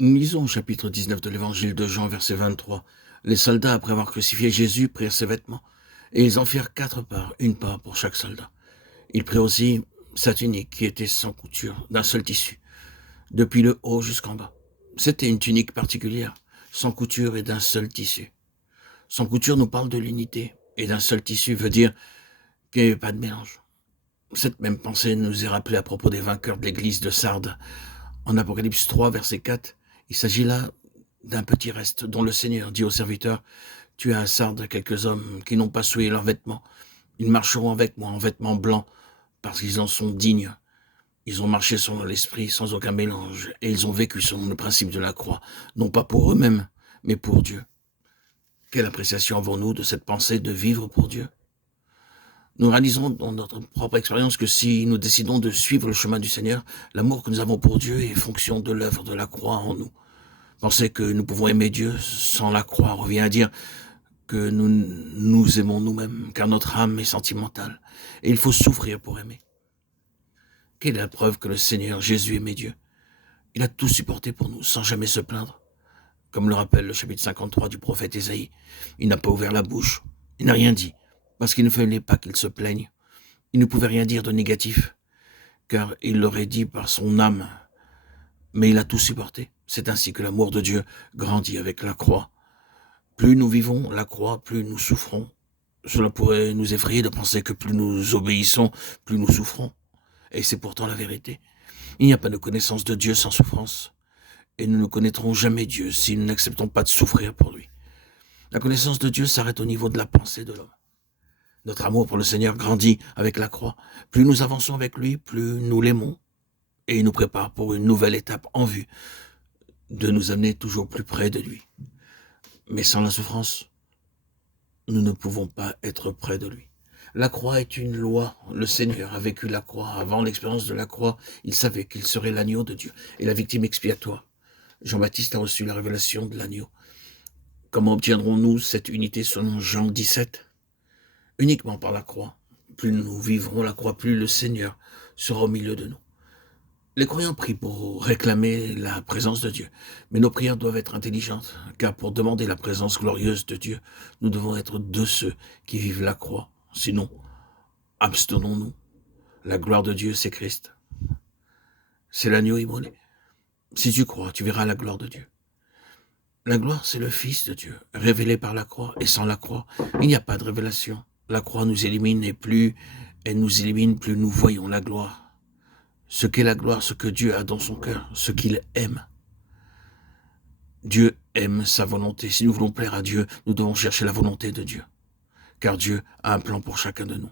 Nous lisons au chapitre 19 de l'évangile de Jean, verset 23. Les soldats, après avoir crucifié Jésus, prirent ses vêtements, et ils en firent 4 parts, une part pour chaque soldat. Ils prirent aussi sa tunique, qui était sans couture, d'un seul tissu, depuis le haut jusqu'en bas. C'était une tunique particulière, sans couture et d'un seul tissu. Sans couture nous parle de l'unité, et d'un seul tissu veut dire qu'il n'y avait pas de mélange. Cette même pensée nous est rappelée à propos des vainqueurs de l'église de Sardes. En Apocalypse 3, verset 4, il s'agit là d'un petit reste dont le Seigneur dit aux serviteurs, « Tu as à Sardes quelques hommes qui n'ont pas souillé leurs vêtements. Ils marcheront avec moi en vêtements blancs parce qu'ils en sont dignes. Ils ont marché selon l'esprit sans aucun mélange et ils ont vécu selon le principe de la croix, non pas pour eux-mêmes, mais pour Dieu. » Quelle appréciation avons-nous de cette pensée de vivre pour Dieu? Nous réalisons dans notre propre expérience que si nous décidons de suivre le chemin du Seigneur, l'amour que nous avons pour Dieu est fonction de l'œuvre de la croix en nous. Penser que nous pouvons aimer Dieu sans la croix revient à dire que nous nous aimons nous-mêmes, car notre âme est sentimentale, et il faut souffrir pour aimer. Quelle est la preuve que le Seigneur Jésus aimait Dieu? Il a tout supporté pour nous, sans jamais se plaindre. Comme le rappelle le chapitre 53 du prophète Ésaïe, il n'a pas ouvert la bouche, il n'a rien dit, parce qu'il ne fallait pas qu'il se plaigne. Il ne pouvait rien dire de négatif, car il l'aurait dit par son âme, mais il a tout supporté. C'est ainsi que l'amour de Dieu grandit avec la croix. Plus nous vivons la croix, plus nous souffrons. Cela pourrait nous effrayer de penser que plus nous obéissons, plus nous souffrons. Et c'est pourtant la vérité. Il n'y a pas de connaissance de Dieu sans souffrance. Et nous ne connaîtrons jamais Dieu si nous n'acceptons pas de souffrir pour lui. La connaissance de Dieu s'arrête au niveau de la pensée de l'homme. Notre amour pour le Seigneur grandit avec la croix. Plus nous avançons avec lui, plus nous l'aimons. Et il nous prépare pour une nouvelle étape en vue de nous amener toujours plus près de lui. Mais sans la souffrance, nous ne pouvons pas être près de lui. La croix est une loi. Le Seigneur a vécu la croix. Avant l'expérience de la croix, il savait qu'il serait l'agneau de Dieu et la victime expiatoire. Jean-Baptiste a reçu la révélation de l'agneau. Comment obtiendrons-nous cette unité selon Jean 17? Uniquement par la croix. Plus nous vivrons la croix, plus le Seigneur sera au milieu de nous. Les croyants prient pour réclamer la présence de Dieu, mais nos prières doivent être intelligentes, car pour demander la présence glorieuse de Dieu, nous devons être de ceux qui vivent la croix. Sinon, abstenons-nous. La gloire de Dieu, c'est Christ. C'est l'agneau immolé. Si tu crois, tu verras la gloire de Dieu. La gloire, c'est le Fils de Dieu, révélé par la croix, et sans la croix, il n'y a pas de révélation. La croix nous élimine, et plus elle nous élimine, plus nous voyons la gloire. Ce qu'est la gloire, ce que Dieu a dans son cœur, ce qu'il aime. Dieu aime sa volonté. Si nous voulons plaire à Dieu, nous devons chercher la volonté de Dieu. Car Dieu a un plan pour chacun de nous.